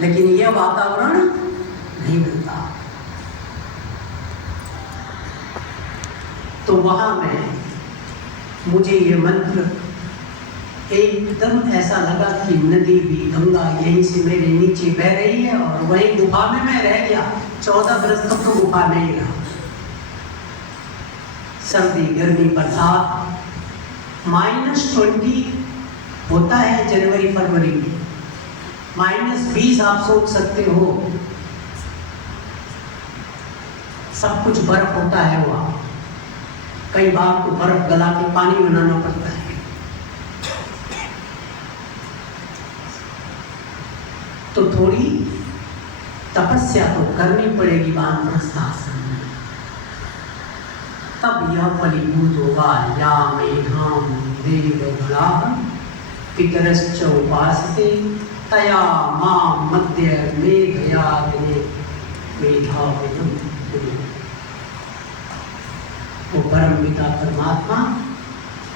लेकिन यह वातावरण नहीं मिलता। तो वहां में मुझे ये मंत्र एकदम ऐसा लगा कि नदी भी गंगा यहीं से मेरे नीचे बह रही है और वही गुफा में मैं रह गया। 14 बरस तक तो गुफा में ही रहा। सर्दी गर्मी बरसात -20 होता है जनवरी फरवरी में, -20 आप सोच सकते हो। सब कुछ बर्फ होता है वहाँ। कई बार तो बर्फ गला के पानी बनाना पड़ता है। तो थोड़ी तपस्या तो करनी पड़ेगी वानप्रस्थ आश्रम में, तब यह फलीभूत होगा। या मेधाम देवगुणाः पितरश्च उपासते तया मां मध्य मेधयाग्ने मेधाविदं कुरु। वो परम पिता परमात्मा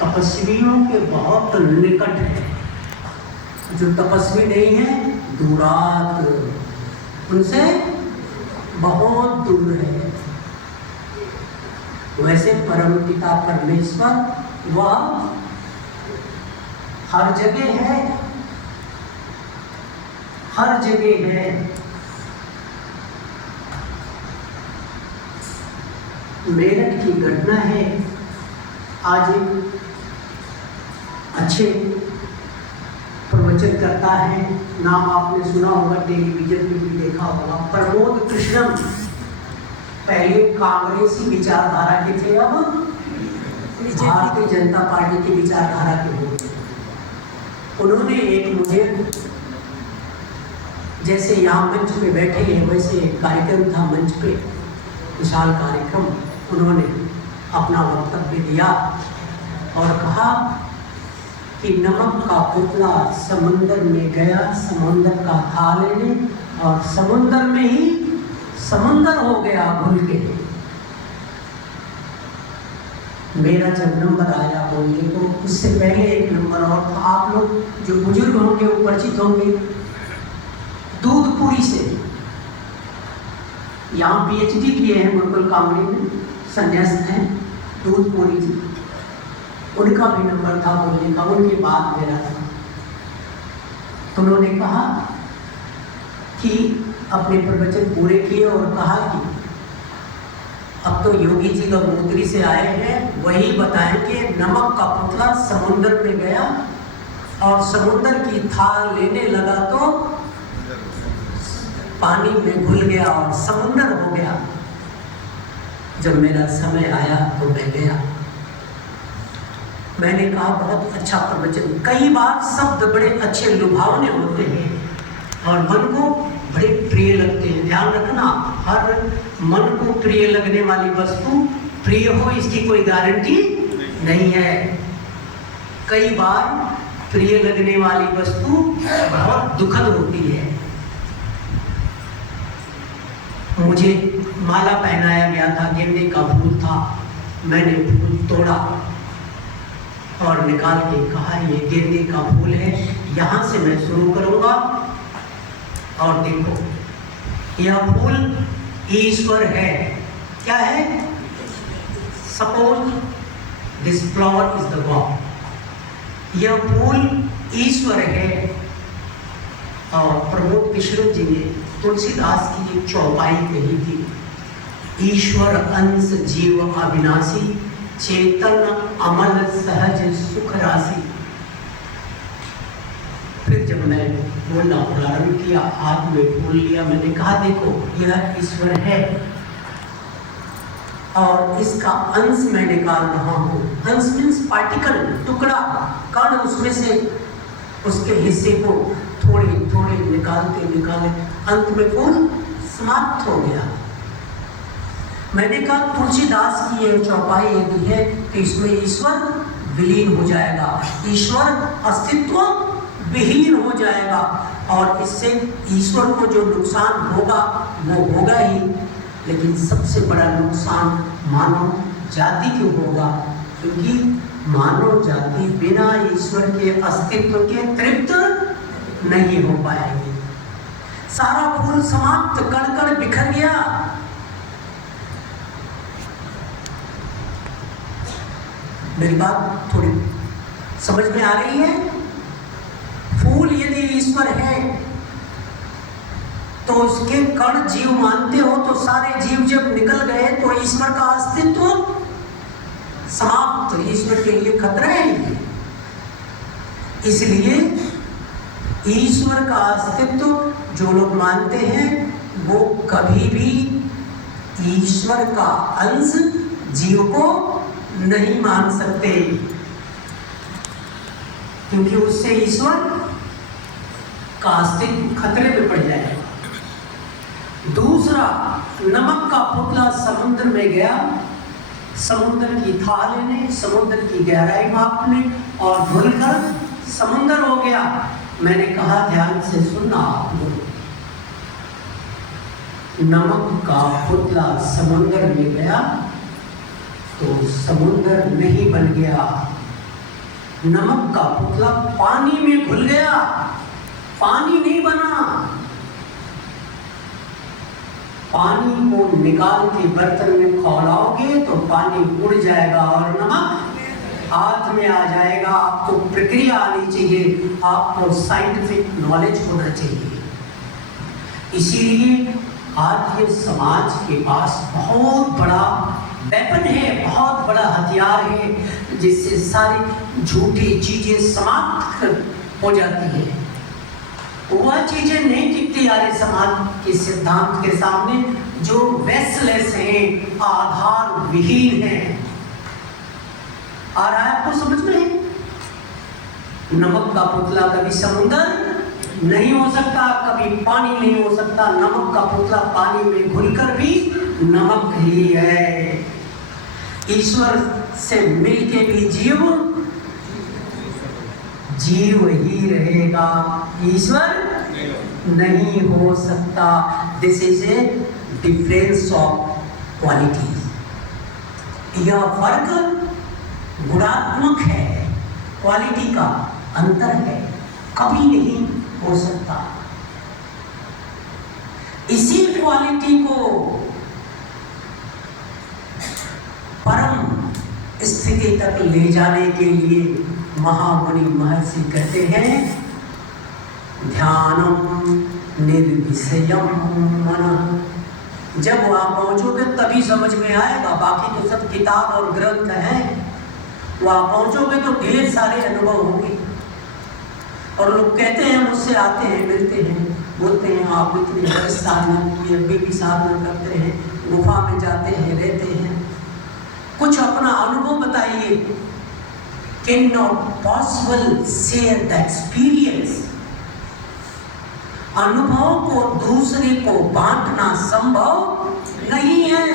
तपस्वियों के बहुत निकट है। जो तपस्वी नहीं है दूरात, उनसे बहुत दूर है। वैसे परम पिता परमेश्वर वह हर जगह है, हर जगह है। मेरठ की घटना है। आज एक अच्छे प्रवचन करता है, नाम आपने सुना होगा, टेलीविजन पे भी देखा होगा, प्रमोद कृष्णम। पहले कांग्रेसी विचारधारा के थे, अब भारतीय जनता पार्टी की विचारधारा के हो गए। उन्होंने एक मुझे, जैसे यहाँ मंच पे बैठे हैं वैसे एक कार्यक्रम था मंच पे, विशाल कार्यक्रम, उन्होंने अपना वक्तव्य दिया और कहा कि नमक का पुतला समुंदर में गया, समुंदर का था लेने, और समुंदर में ही समुंदर हो गया भूल के। मेरा जब नंबर आया बोलने को, उससे पहले एक नंबर और था। आप लोग जो बुजुर्ग होंगे वो परिचित होंगे दूधपुरी से। यहाँ PhD किए हैं मुकुल कामड़ी में, संन्यास्त हैं दूधपुरी जी। उनका भी नंबर था बोलने का, उनके बाद मेरा था। तो उन्होंने कहा कि अपने प्रवचन पूरे किए और कहा कि अब तो योगी जी गंगोत्री से आए हैं, वही बताएंगे नमक का पुतला समुंदर में गया और समुंदर की थाल लेने लगा तो पानी में घुल गया और समुंदर हो गया। जब मेरा समय आया तो मैं गया। मैंने कहा बहुत अच्छा प्रवचन। कई बार शब्द बड़े अच्छे लुभावने होते हैं और मन को बड़े प्रिय लगते हैं। ध्यान रखना, हर मन को प्रिय लगने वाली वस्तु प्रिय हो इसकी कोई गारंटी नहीं है। कई बार प्रिय लगने वाली वस्तु बहुत दुखद होती है। मुझे माला पहनाया गया था, गेंदे का फूल था। मैंने फूल तोड़ा और निकाल के कहा ये गेंदे का फूल है, यहाँ से मैं शुरू करूँगा और देखो यह फूल ईश्वर है। क्या है? Suppose this flower is the God. यह फूल ईश्वर है। और प्रमोद कृष्ण जी ने तुलसीदास की एक चौपाई कही थी, ईश्वर अंश जीव अविनाशी, चेतन अमल सहज सुख राशि। फिर जब मैं बोलना प्रारंभ किया, हाथ में फूल लिया, मैंने कहा देखो यह ईश्वर है और इसका अंश मैं निकाल रहा हूँ। अंश मीन्स पार्टिकल, टुकड़ा, कण, उसमें से उसके हिस्से को थोड़े थोड़े निकालते निकालते अंत में फूल समाप्त हो गया। मैंने कहा तुलसीदास की यह चौपाई यदि है तो इसमें ईश्वर विलीन हो जाएगा, ईश्वर अस्तित्व विहीन हो जाएगा और इससे ईश्वर को जो नुकसान होगा वो होगा ही, लेकिन सबसे बड़ा नुकसान मानव जाति को होगा, क्योंकि मानव जाति बिना ईश्वर के अस्तित्व के तृप्त नहीं हो पाएगी। सारा फूल समाप्त, कण कण बिखर गया। मेरी बात थोड़ी समझ में आ रही है? फूल यदि ईश्वर है तो उसके कण जीव मानते हो, तो सारे जीव जब निकल गए तो ईश्वर का अस्तित्व समाप्त, ईश्वर के लिए खतरा है। इसलिए ईश्वर का अस्तित्व जो लोग मानते हैं वो कभी भी ईश्वर का अंश जीव को नहीं मान सकते, क्योंकि उससे ईश्वर का अस्तित्व खतरे में पड़ जाएगा। दूसरा, नमक का पुतला समुद्र में गया, समुद्र की था लेने, समुद्र की गहराई मापने और धुलकर समुद्र हो गया। मैंने कहा ध्यान से सुनना आप लोग, नमक का पुतला समुद्र में गया तो समुद्र नहीं बन गया, नमक का पुतला पानी में घुल गया, पानी नहीं बना। पानी को निकाल के बर्तन में खौलाओगे तो पानी उड़ जाएगा और नमक हाथ में आ जाएगा। आपको प्रक्रिया आनी चाहिए, आपको साइंटिफिक नॉलेज होना चाहिए। इसीलिए आज के समाज के पास बहुत बड़ा वेपन है, बहुत बड़ा हथियार है, जिससे सारी झूठी चीजें समाप्त हो जाती है। वह चीजें नहीं टिकती आर्य समाज के सिद्धांत के सामने जो वेस्टलेस हैं, आधार विहीन हैं। आ रहा है आपको समझ में? नमक का पुतला कभी समुद्र नहीं हो सकता, कभी पानी नहीं हो सकता। नमक का पुतला पानी में घुलकर भी नमक ही है। ईश्वर से मिलके भी जीव ही रहेगा, ईश्वर नहीं हो सकता। This is a difference of quality. यह फर्क गुणात्मक है, क्वालिटी का अंतर है, कभी नहीं हो सकता। इसी क्वालिटी को परम स्थिति तक ले जाने के लिए महामुनि महर्षि कहते हैं ध्यानम निर्विषयम मनः। जब वहां पहुंचोगे तभी समझ में आएगा, बाकी तो सब किताब और ग्रंथ हैं। वहां पहुंचोगे तो ढेर सारे अनुभव होंगे। और लोग कहते हैं, मुझसे आते हैं, मिलते हैं, बोलते हैं आप इतने बड़े साधना किए, अभी भी साधना करते हैं, गुफा में जाते हैं, रहते हैं, कुछ अपना अनुभव बताइए। Can not possible share the experience. अनुभव को दूसरे को बांटना संभव नहीं है।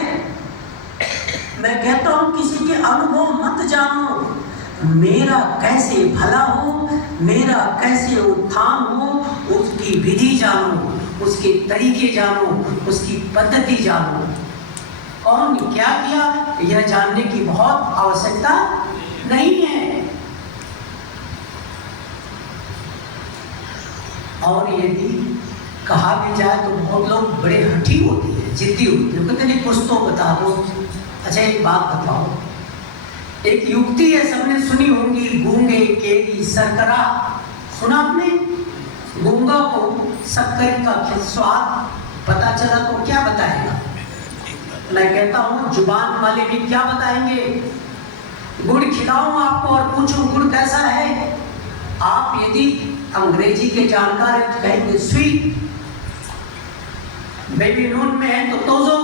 मैं कहता हूं किसी के अनुभव मत जानो, मेरा कैसे भला हो, मेरा कैसे उत्थान हो, उसकी विधि जानो, उसके तरीके जानो, उसकी पद्धति जानो। कौन क्या किया यह जानने की बहुत आवश्यकता नहीं है। और यदि कहा भी जाए तो बहुत लोग बड़े हठी होते हैं, जिद्दी होते हैं, कहते नहीं कुछ तो बता दो। अच्छा एक बात बताओ, एक युक्ति है सबने सुनी होंगी, गूंगे केरी शर्करा। सुना आपने? गूंगा को शक्कर का स्वाद पता चला तो क्या बताएगा? मैं कहता हूं जुबान वाले भी क्या बताएंगे? गुड़ खिलाऊं आपको और पूछूं गुड़ कैसा है? आप यदि अंग्रेजी के जानकार हैं तो कहेंगे स्वीट, बेबीलोन में है तो तोजो,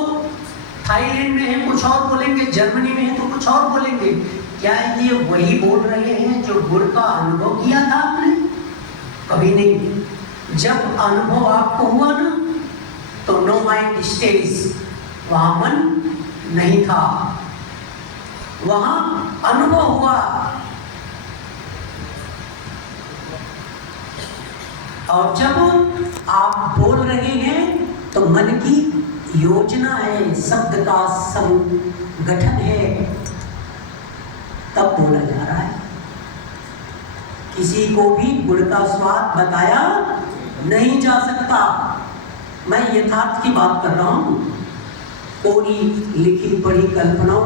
थाईलैंड में है कुछ और बोलेंगे, जर्मनी में है तो कुछ और बोलेंगे। क्या ये वही बोल रहे हैं जो गुड़ का अनुभव किया था आपने? कभी नहीं। जब अनुभव आपको हुआ ना तो नो माइंड स्टेज, वहां मन नहीं था, वहां अनुभव हुआ। और जब आप बोल रहे हैं तो मन की योजना है, शब्द का संगठन है, तब बोला जा रहा है। किसी को भी गुड़ का स्वाद बताया नहीं जा सकता। मैं यथार्थ की बात कर रहा हूँ। कोरी लिखी पढ़ी कल्पनाओं